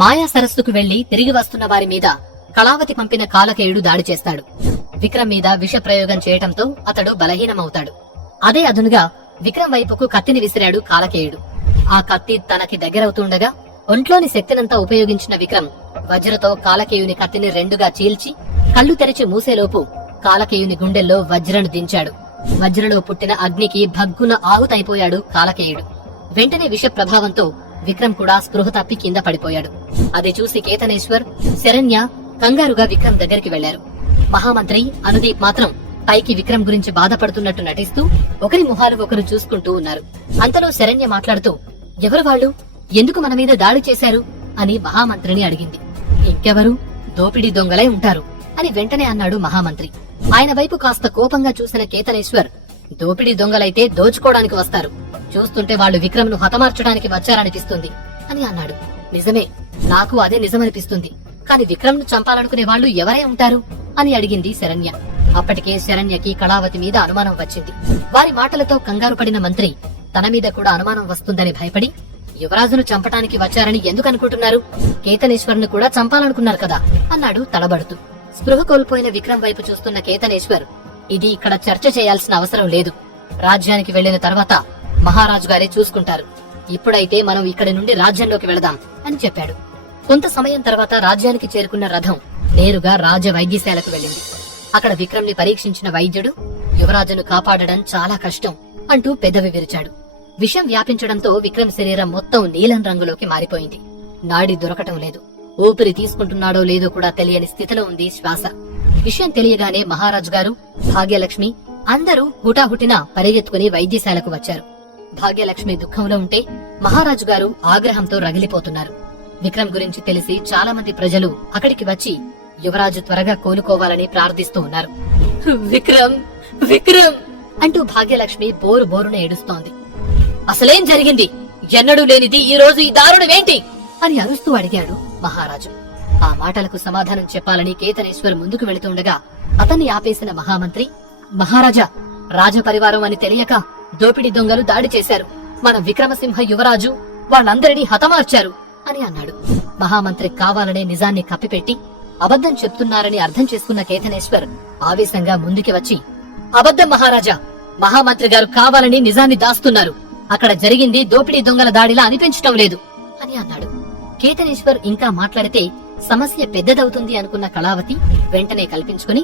మాయా సరస్సుకు వెళ్లి తిరిగి వస్తున్న వారి మీద కళావతి పంపిన కాలకేయుడు దాడి చేస్తాడు. విక్రమ్ మీద విష ప్రయోగం చేయటంతో అతడు బలహీనమవుతాడు. అదే అదునుగా విక్రమ్ వైపుకు కత్తిని విసిరాడు కాలకేయుడు. ఆ కత్తి తనకి దగ్గరవుతుండగా ఒంట్లోని శక్తినంతా ఉపయోగించిన విక్రమ్ వజ్రతో కాలకేయుని కత్తిని రెండుగా చీల్చి కళ్లు తెరిచి మూసేలోపు కాలకేయుని గుండెల్లో వజ్రను దించాడు. వజ్రలో పుట్టిన అగ్నికి భగ్గున ఆహుతైపోయాడు కాలకేయుడు. వెంటనే విష ప్రభావంతో విక్రమ్ కూడా స్పృహ తప్పి కింద పడిపోయాడు. అది చూసి కేతనేశ్వర్, శరణ్య కంగారుగా విక్రమ్ దగ్గరికి వెళ్లారు. మహామంత్రి, అనుదీప్ మాత్రం పైకి విక్రమ్ గురించి బాధపడుతున్నట్టు నటిస్తూ ఒకరి మొహాలు ఒకరు చూసుకుంటూ ఉన్నారు. అంతలో శరణ్య మాట్లాడుతూ, ఎవరు వాళ్ళు, ఎందుకు మన మీద దాడి చేశారు అని మహామంత్రిని అడిగింది. ఇంకెవరు, దోపిడీ దొంగలై ఉంటారు అని వెంటనే అన్నాడు మహామంత్రి. ఆయన వైపు కాస్త కోపంగా చూసిన కేతనేశ్వర్, దోపిడీ దొంగలైతే దోచుకోవడానికి వస్తారు, చూస్తుంటే వాళ్ళు విక్రమ్ ను హతమార్చడానికి వచ్చారనిపిస్తుంది అని అన్నాడు. నిజమే, నాకు అదే నిజమనిపిస్తుంది. కాని విక్రమ్ ను చంపాలనుకునే వాళ్ళు ఎవరై ఉంటారు అని అడిగింది శరణ్య. అప్పటికే శరణ్యకి కళావతి మీద అనుమానం వచ్చింది. వారి మాటలతో కంగారు పడిన మంత్రి తన మీద కూడా అనుమానం వస్తుందని భయపడి, యువరాజును చంపటానికి వచ్చారని ఎందుకు అనుకుంటున్నారు, కేతనేశ్వర్ ను కూడా చంపాలనుకున్నారు కదా అన్నాడు తడబడుతూ. స్పృహ కోల్పోయిన విక్రమ్ వైపు చూస్తున్న కేతనేశ్వర్, ఇది ఇక్కడ చర్చ చేయాల్సిన అవసరం లేదు. రాజ్యానికి వెళ్లిన తర్వాత మహారాజు గారే చూసుకుంటారు. ఇప్పుడైతే మనం ఇక్కడి నుండి రాజ్యంలోకి వెళదాం అని చెప్పాడు. కొంత సమయం తర్వాత రాజ్యానికి చేరుకున్న రథం నేరుగా రాజ వైద్యశాలకు వెళ్ళింది. అక్కడ విక్రమ్ ని పరీక్షించిన వైద్యుడు, యువరాజును కాపాడడం చాలా కష్టం అంటూ పెదవి విరిచాడు. విషం వ్యాపించడంతో విక్రమ్ శరీరం మొత్తం నీలం రంగులోకి మారిపోయింది. నాడి దొరకటం లేదు. ఊపిరి తీసుకుంటున్నాడో లేదో కూడా తెలియని స్థితిలో ఉంది శ్వాస. విషయం తెలియగానే మహారాజు గారు, భాగ్యలక్ష్మి అందరూ హుటాహుటిన పరిగెత్తుకుని వైద్యశాలకు వచ్చారు. భాగ్యలక్ష్మి దుఃఖంలో ఉంటే మహారాజు గారు ఆగ్రహంతో రగిలిపోతున్నారు. విక్రమ్ గురించి తెలిసి చాలా మంది ప్రజలు అక్కడికి వచ్చి యువరాజు త్వరగా కోలుకోవాలని ప్రార్థిస్తూ ఉన్నారు. విక్రమ్, విక్రమ్ అంటూ భాగ్యలక్ష్మి బోరు బోరున ఏడుస్తోంది. అసలేం జరిగింది, ఎన్నడూ లేనిది ఈ రోజు ఈ దారుణమేంటి అని అరుస్తూ అడిగాడు మహారాజు. ఆ మాటలకు సమాధానం చెప్పాలని కేతనేశ్వర్ ముందుకు వెళుతుండగా అతన్ని ఆపేసిన మహామంత్రి, మహారాజా, రాజపరివారం అని తెలియక దోపిడీ దొంగలు దాడి చేశారు. మన విక్రమసింహ యువరాజు వాళ్ళందరినీ హతమార్చారు అని అన్నాడు. మహామంత్రి కావాలనే నిజాన్ని కప్పిపెట్టి అబద్ధం చెప్తున్నారని అర్థం చేసుకున్న కేతనేశ్వర్ ఆవేశంగా ముందుకి వచ్చి, అబద్ధం మహారాజా, మహామంత్రి గారు కావాలని నిజాన్ని దాస్తున్నారు. అక్కడ జరిగింది దోపిడీ దొంగల దాడిలా అనిపించటం లేదు అని అన్నాడు. కేతనేశ్వర్ ఇంకా మాట్లాడితే సమస్య పెద్దదవుతుంది అనుకున్న కళావతి వెంటనే కల్పించుకుని,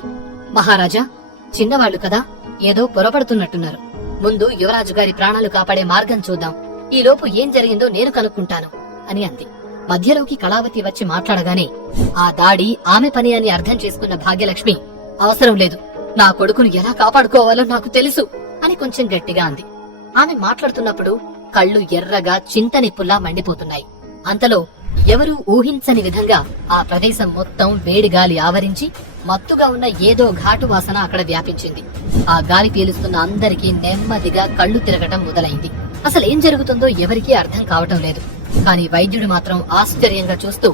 మహారాజా, చిన్నవాళ్లు కదా, ఏదో పొరపడుతున్నట్టున్నారు. ముందు యువరాజు గారి ప్రాణాలు కాపాడే మార్గం చూద్దాం. ఈలోపు ఏం జరిగిందో నేను కనుక్కుంటాను అని అంది. మధ్యలోకి కళావతి వచ్చి మాట్లాడగానే ఆ దాడి ఆమె పని అని అర్థం చేసుకున్న భాగ్యలక్ష్మి, అవసరం లేదు, నా కొడుకును ఎలా కాపాడుకోవాలో నాకు తెలుసు అని కొంచెం గట్టిగా అంది. ఆమె మాట్లాడుతున్నప్పుడు కళ్ళు ఎర్రగా చింతనిప్పుల్లా మండిపోతున్నాయి. అంతలో ఎవరూ ఊహించని విధంగా ఆ ప్రదేశం మొత్తం వేడిగాలి ఆవరించి మత్తుగా ఉన్న ఏదో ఘాటు వాసన అక్కడ వ్యాపించింది. ఆ గాలి పీలుస్తున్న అందరికీ నెమ్మదిగా కళ్ళు తిరగటం మొదలైంది. అసలేం జరుగుతుందో ఎవరికీ అర్థం కావటం లేదు. కాని వైద్యుడు మాత్రం ఆశ్చర్యంగా చూస్తూ,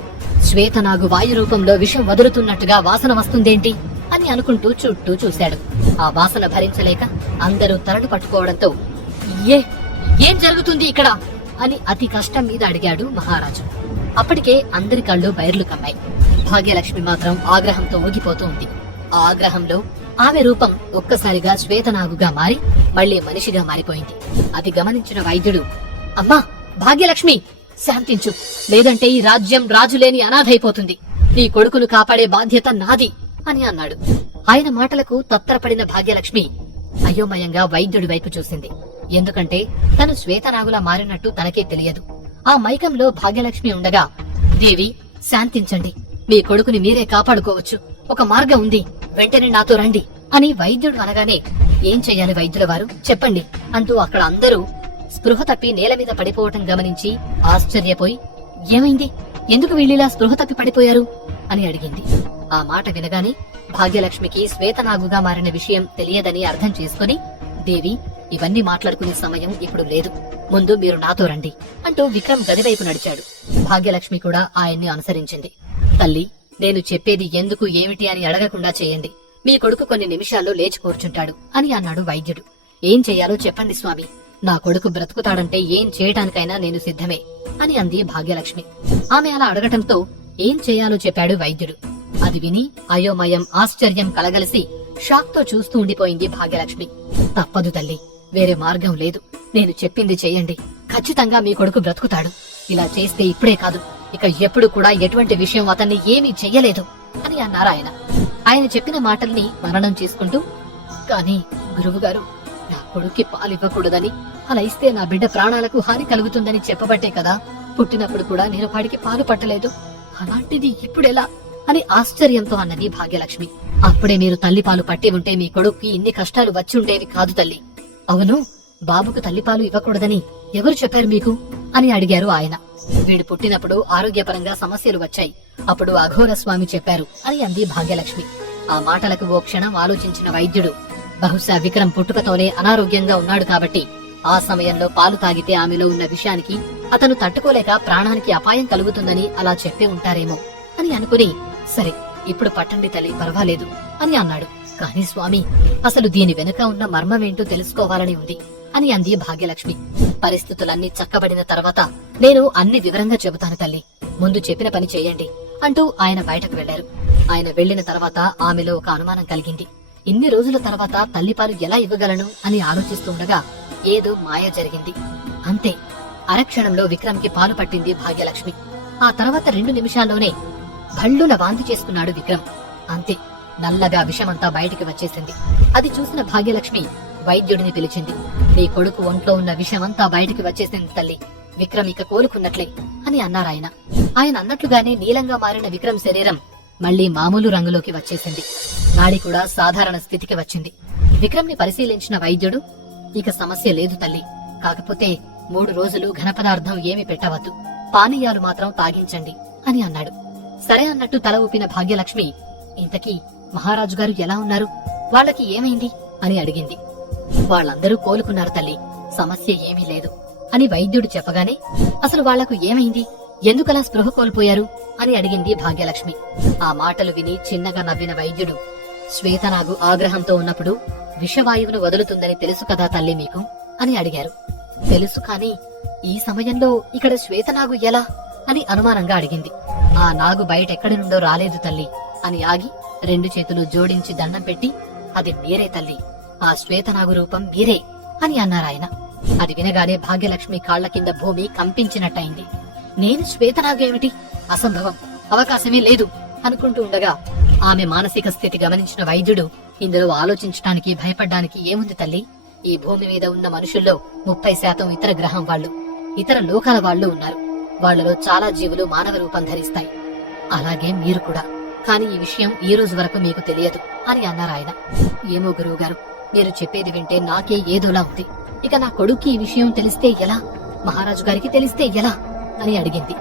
శ్వేతనాగు వాయు రూపంలో విషం వదులుతున్నట్టుగా వాసన వస్తుందేంటి అని అనుకుంటూ చుట్టూ చూశాడు. ఆ వాసన భరించలేక అందరూ తలలు పట్టుకోవడంతో, ఏం జరుగుతుంది ఇక్కడ అని అతి కష్టం మీద అడిగాడు మహారాజు. అప్పటికే అందరి కళ్ళు బైర్లు కమ్మాయి. భాగ్యలక్ష్మి మాత్రం ఆగ్రహంతో ఊగిపోతూ ఉంది. ఆ ఆగ్రహంలో ఆమె రూపం ఒక్కసారిగా శ్వేతనాగుగా మారి మళ్లీ మనిషిగా మారిపోయింది. అది గమనించిన వైద్యుడు, అమ్మా భాగ్యలక్ష్మి, శాంతించు, లేదంటే ఈ రాజ్యం రాజులేని అనాథైపోతుంది. నీ కొడుకును కాపాడే బాధ్యత నాది అని అన్నాడు. ఆయన మాటలకు తత్తరపడిన భాగ్యలక్ష్మి అయోమయంగా వైద్యుడి వైపు చూసింది. ఎందుకంటే తను శ్వేతనాగులా మారినట్టు తనకే తెలియదు. ఆ మైకంలో భాగ్యలక్ష్మి ఉండగా, దేవి శాంతించండి, మీ కొడుకుని మీరే కాపాడుకోవచ్చు, ఒక మార్గం ఉంది, వెంటనే నాతో రండి అని వైద్యుడు అనగానే, ఏం చెయ్యాలి వైద్యుల వారు, చెప్పండి అంటూ అక్కడ అందరూ స్పృహ తప్పి నేల మీద పడిపోవటం గమనించి ఆశ్చర్యపోయి, ఏమైంది, ఎందుకు వీళ్ళిలా స్పృహ తప్పి పడిపోయారు అని అడిగింది. ఆ మాట వినగానే భాగ్యలక్ష్మికి శ్వేతనాగుగా మారిన విషయం తెలియదని అర్థం చేసుకుని, దేవి ఇవన్నీ మాట్లాడుకునే సమయం ఇప్పుడు లేదు, ముందు మీరు నాతో రండి అంటూ విక్రమ్ గదివైపు నడిచాడు. భాగ్యలక్ష్మి కూడా ఆయన్ని అనుసరించింది. తల్లి, నేను చెప్పేది ఎందుకు ఏమిటి అని అడగకుండా చేయండి, మీ కొడుకు కొన్ని నిమిషాల్లో లేచి కూర్చుంటాడు అని అన్నాడు వైద్యుడు. ఏం చెయ్యాలో చెప్పండి స్వామి, నా కొడుకు బ్రతుకుతాడంటే ఏం చేయటానికైనా నేను సిద్ధమే అని అంది భాగ్యలక్ష్మి. ఆమె అలా అడగటంతో ఏం చేయాలో చెప్పాడు వైద్యుడు. అది విని అయోమయం ఆశ్చర్యం కలగలిసి షాక్ తో చూస్తూ ఉండిపోయింది భాగ్యలక్ష్మి. తప్పదు తల్లి, వేరే మార్గం లేదు. నేను చెప్పింది చెయ్యండి. ఖచ్చితంగా మీ కొడుకు బ్రతుకుతాడు. ఇలా చేస్తే ఇప్పుడే కాదు, ఇక ఎప్పుడు కూడా ఎటువంటి విషయం అతన్ని ఏమీ చెయ్యలేదు అని అన్నారు ఆయన. ఆయన చెప్పిన మాటల్ని మననం చేసుకుంటూ, కానీ గురువుగారు, నా కొడుక్కి పాలివ్వకూడదని, అలా ఇస్తే నా బిడ్డ ప్రాణాలకు హాని కలుగుతుందని చెప్పబట్టే కదా పుట్టినప్పుడు కూడా నేను వాడికి పాలు పట్టలేదు. అలాంటిది ఇప్పుడెలా అని ఆశ్చర్యంతో అన్నది భాగ్యలక్ష్మి. అప్పుడే మీరు తల్లిపాలు పట్టి ఉంటే మీ కొడుక్కి ఇన్ని కష్టాలు వచ్చుండేవి కాదు తల్లి. అవును, బాబుకు తల్లిపాలు ఇవ్వకూడదని ఎవరు చెప్పారు మీకు అని అడిగారు ఆయన. వీడు పుట్టినప్పుడు ఆరోగ్యపరంగా సమస్యలు వచ్చాయి, అప్పుడు అఘోర స్వామి చెప్పారు అని అంది భాగ్యలక్ష్మి. ఆ మాటలకు ఓ క్షణం ఆలోచించిన వైద్యుడు, బహుశా విక్రమ్ పుట్టుకతోనే అనారోగ్యంగా ఉన్నాడు కాబట్టి ఆ సమయంలో పాలు తాగితే ఆమెలో ఉన్న విషయానికి అతను తట్టుకోలేక ప్రాణానికి అపాయం కలుగుతుందని అలా చెప్పే ఉంటారేమో అని అనుకుని, సరే ఇప్పుడు పట్టండి తల్లి, పర్వాలేదు అని అన్నాడు. కాని స్వామి, అసలు దీని వెనుక ఉన్న మర్మమేంటో తెలుసుకోవాలని ఉంది అని అంది భాగ్యలక్ష్మి. పరిస్థితులన్నీ చక్కబడిన తర్వాత నేను అన్ని వివరంగా చెబుతాను తల్లి, ముందు చెప్పిన పని చేయండి అంటూ ఆయన బయటకు వెళ్లారు. ఆయన వెళ్లిన తర్వాత ఆమెలో ఒక అనుమానం కలిగింది. ఇన్ని రోజుల తర్వాత తల్లిపాలు ఎలా ఇవ్వగలను అని ఆలోచిస్తూ ఉండగా ఏదో మాయ జరిగింది. అంతే, అరక్షణంలో విక్రమ్ కి పాలు పట్టింది భాగ్యలక్ష్మి. ఆ తర్వాత 2 నిమిషాల్లోనే భళ్ళున వాంతి చేసుకున్నాడు విక్రమ్. అంతే, నల్లగా విషమంతా బయటికి వచ్చేసింది. అది చూసిన భాగ్యలక్ష్మి వైద్యుడిని పిలిచింది. నీ కొడుకు ఒంట్లో ఉన్న విషమంతా బయటికి వచ్చేసింది తల్లి, విక్రమ్ ఇక కోలుకున్నట్లే అని అన్నారాయన. ఆయన అన్నట్లుగానే నీలంగా మారిన విక్రమ్ శరీరం మళ్లీ మామూలు రంగులోకి వచ్చేసింది. నాడి కూడా సాధారణ స్థితికి వచ్చింది. విక్రమ్ ని పరిశీలించిన వైద్యుడు, ఇక సమస్య లేదు తల్లి, కాకపోతే 3 రోజులు ఘనపదార్థం ఏమి పెట్టవద్దు, పానీయాలు మాత్రం తాగించండి అని అన్నాడు. సరే అన్నట్టు తల ఊపిన భాగ్యలక్ష్మి, ఇంతకీ మహారాజు గారు ఎలా ఉన్నారు, వాళ్ళకి ఏమైంది అని అడిగింది. వాళ్ళందరూ కోలుకున్నారు తల్లి, సమస్య ఏమీ లేదు అని వైద్యుడు చెప్పగానే, అసలు వాళ్లకు ఏమైంది, ఎందుకలా స్పృహ కోల్పోయారు అని అడిగింది భాగ్యలక్ష్మి. ఆ మాటలు విని చిన్నగా నవ్విన వైద్యుడు, శ్వేతనాగు ఆగ్రహంతో ఉన్నప్పుడు విషవాయువును వదులుతుందని తెలుసు కదా తల్లి మీకు అని అడిగారు. తెలుసు, కాని ఈ సమయంలో ఇక్కడ శ్వేతనాగు ఎలా అని అనుమానంగా అడిగింది. ఆ నాగు బయటెక్కడి నుండో రాలేదు తల్లి అని ఆగి 2 చేతులు జోడించి దండం పెట్టి, అది మీరే తల్లి, ఆ శ్వేతనాగు రూపం మీరే అని అన్నారాయన. అది వినగానే భాగ్యలక్ష్మి కాళ్ల కింద భూమి కంపించినట్టయింది. నేను శ్వేతనాగు ఏమిటి, అసంభవం, అవకాశమే లేదు అనుకుంటూ ఉండగా ఆమె మానసిక స్థితి గమనించిన వైద్యుడు, ఇందులో ఆలోచించటానికి భయపడ్డానికి ఏముంది తల్లి, ఈ భూమి మీద ఉన్న మనుషుల్లో 30% ఇతర గ్రహం వాళ్ళు, ఇతర లోకాల వాళ్ళు ఉన్నారు. వాళ్లలో చాలా జీవులు మానవ రూపం ధరిస్తాయి, అలాగే మీరు కూడా. కాని ఈ విషయం ఈ రోజు వరకు మీకు తెలియదు అని అన్నారాయన. ఏమో గురువుగారు, మీరు చెప్పేది వింటే నాకే ఏదోలా ఉంది. ఇక నా కొడుక్కి ఈ విషయం తెలిస్తే ఎలా, మహారాజు గారికి తెలిస్తే ఎలా అని అడిగింది.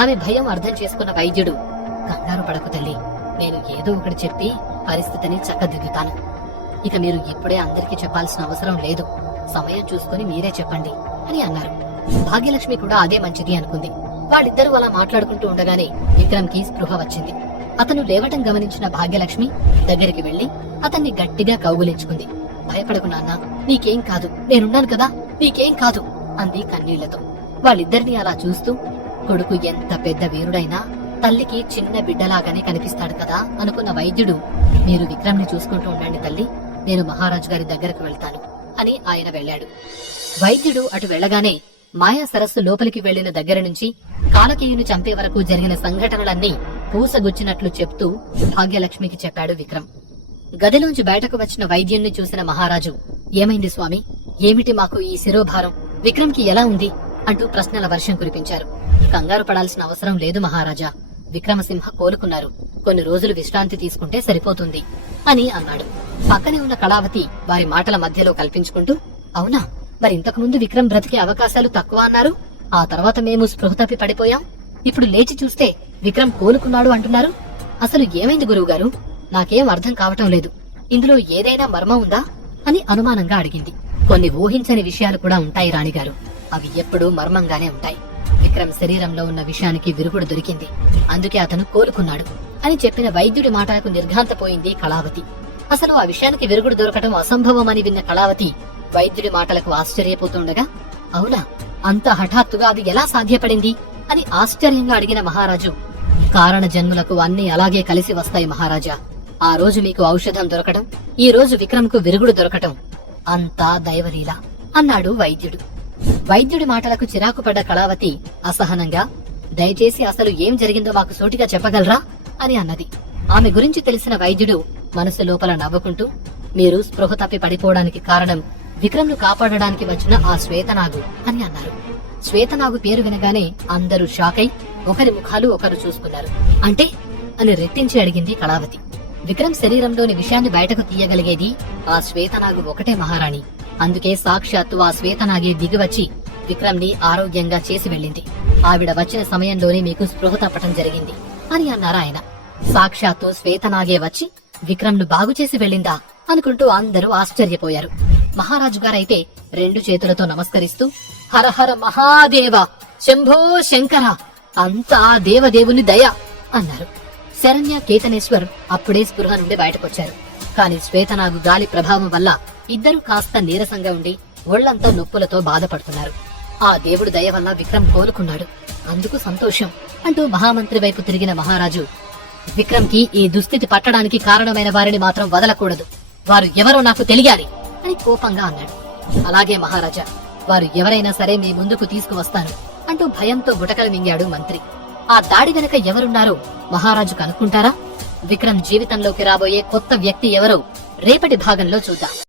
ఆమె భయం అర్థం చేసుకున్న వైద్యుడు, కంగారు పడకు తల్లి, నేను ఏదో ఒకటి చెప్పి పరిస్థితిని చక్కదిద్దుతాను. ఇక మీరు ఇప్పుడే అందరికీ చెప్పాల్సిన అవసరం లేదు, సమయం చూసుకుని మీరే చెప్పండి అని అన్నారు. భాగ్యలక్ష్మి కూడా అదే మంచిది అనుకుంది. వాళ్ళిద్దరూ అలా మాట్లాడుకుంటూ ఉండగానే విక్రమ్ కి స్పృహ వచ్చింది. అతను లేవటం గమనించిన భాగ్యలక్ష్మి దగ్గరికి వెళ్లి అతన్ని గట్టిగా కౌగులించుకుంది. భయపడకు నాన్న, నీకేం కాదు, నేనున్నాను కదా, నీకేం కాదు అంది కన్నీళ్లతో. వాళ్ళిద్దరినీ అలా చూస్తూ, కొడుకు ఎంత పెద్ద వీరుడైనా తల్లికి చిన్న బిడ్డలాగానే కనిపిస్తాడు కదా అనుకున్న వైద్యుడు, మీరు విక్రమ్ ని చూసుకుంటూ ఉండండి తల్లి, నేను మహారాజు గారి దగ్గరకు వెళ్తాను అని ఆయన వెళ్లాడు. వైద్యుడు అటు వెళ్లగానే మాయా సరస్సు లోపలికి వెళ్లిన దగ్గర నుంచి కాలకేయుని చంపే వరకు జరిగిన సంఘటనలన్నీ పూసగుచ్చినట్లు చెప్తూ భాగ్యలక్ష్మికి చెప్పాడు విక్రమ్. గదిలోంచి బయటకు వచ్చిన వైద్యుణ్ణి చూసిన మహారాజు, ఏమైంది స్వామి, ఏమిటి మాకు ఈ శిరోభారం, విక్రమ్ కి ఎలా ఉంది అంటూ ప్రశ్నల వర్షం కురిపించారు. కంగారు పడాల్సిన అవసరం లేదు మహారాజా, విక్రమసింహ కోలుకున్నారు, కొన్ని రోజులు విశ్రాంతి తీసుకుంటే సరిపోతుంది అని అన్నాడు. పక్కనే ఉన్న కళావతి వారి మాటల మధ్యలో కల్పించుకుంటూ, అవునా, మరి ఇంతకు ముందు విక్రమ్ బ్రతికే అవకాశాలు తక్కువ అన్నారు, ఆ తర్వాత మేము స్పృహ తప్పి పడిపోయాం, ఇప్పుడు లేచి చూస్తే విక్రమ్ కోలుకున్నాడు అంటున్నారు, అసలు ఏమైంది గురువుగారు, నాకేం అర్థం కావటం లేదు, ఇందులో ఏదైనా మర్మం ఉందా అని అనుమానంగా అడిగింది. కొన్ని ఊహించని విషయాలు కూడా ఉంటాయి రాణిగారు, అవి ఎప్పుడూ మర్మంగానే ఉంటాయి. విక్రమ్ శరీరంలో ఉన్న విషయానికి విరుగుడు దొరికింది, అందుకే అతను కోలుకున్నాడు అని చెప్పిన వైద్యుడి మాటలకు నిర్ఘాంతపోయింది కళావతి. అసలు ఆ విషయానికి విరుగుడు దొరకటం అసంభవమని విన్న కళావతి వైద్యుడి మాటలకు ఆశ్చర్యపోతుండగా, అవునా, అంత హఠాత్తుగా అది ఎలా సాధ్యపడింది అని ఆశ్చర్యంగా అడిగిన మహారాజు, కారణ జన్ములకు అన్నీ అలాగే కలిసి వస్తాయి మహారాజా. ఆ రోజు మీకు ఔషధం దొరకడం, ఈ రోజు విక్రమ్కు విరుగుడు దొరకటం అంతా దైవలీల అన్నాడు వైద్యుడు. వైద్యుడి మాటలకు చిరాకు పడ్డ కళావతి అసహనంగా, దయచేసి అసలు ఏం జరిగిందో మాకు సూటిగా చెప్పగలరా అని అన్నది. ఆమె గురించి తెలిసిన వైద్యుడు మనసు లోపల నవ్వుకుంటూ, మీరు స్పృహ తప్పి పడిపోవడానికి కారణం విక్రమ్ను కాపాడడానికి వచ్చిన ఆ శ్వేతనాగు అని అన్నారు. శ్వేతనాగు పేరు వినగానే అందరూ షాకై ఒకరి ముఖాలు ఒకరు చూసుకున్నారు. అంటే అని రెట్టించి అడిగింది కళావతి. విక్రమ్ శరీరంలోని విషయాన్ని బయటకు తీయగలిగేది ఆ శ్వేతనాగు ఒకటే మహారాణి. అందుకే సాక్షాత్తు ఆ శ్వేతనాగే దిగివచ్చి విక్రమ్ని ఆరోగ్యంగా చేసి వెళ్ళింది. ఆవిడ వచ్చిన సమయంలోనే మీకు స్పృహ తప్పటం జరిగింది అని అన్నారు ఆయన. సాక్షాత్తు శ్వేతనాగే వచ్చి విక్రమ్ను బాగు చేసి వెళ్ళిందా అనుకుంటూ అందరూ ఆశ్చర్యపోయారు. మహారాజు గారైతే 2 చేతులతో నమస్కరిస్తూ, హరహర మహాదేవ, శంభో శంకర, అంతా దేవదేవుని దయ అన్నారు. శరణ్య, కేతనేశ్వర్ అప్పుడే స్పృహ నుండి బయటకొచ్చారు. కాని శ్వేతనాగు గాలి ప్రభావం వల్ల ఇద్దరు కాస్త నీరసంగా ఉండి ఒళ్లంతా నొప్పులతో బాధపడుతున్నారు. ఆ దేవుడు దయ వల్ల విక్రమ్ కోలుకున్నాడు, అందుకు సంతోషం అంటూ మహామంత్రి వైపు తిరిగిన మహారాజు, విక్రమ్ కి ఈ దుస్థితి పట్టడానికి కారణమైన వారిని మాత్రం వదలకూడదు. వారు ఎవరో నాకు తెలియాలి అని కోపంగా అన్నాడు. అలాగే మహారాజా, వారు ఎవరైనా సరే మీ ముందుకు తీసుకువస్తాను అంటూ భయంతో గుటకలు మింగాడు మంత్రి. ఆ దాడి వెనక ఎవరున్నారో మహారాజు కనుక్కుంటారా? విక్రమ్ జీవితంలోకి రాబోయే కొత్త వ్యక్తి ఎవరో రేపటి భాగంలో చూద్దాం.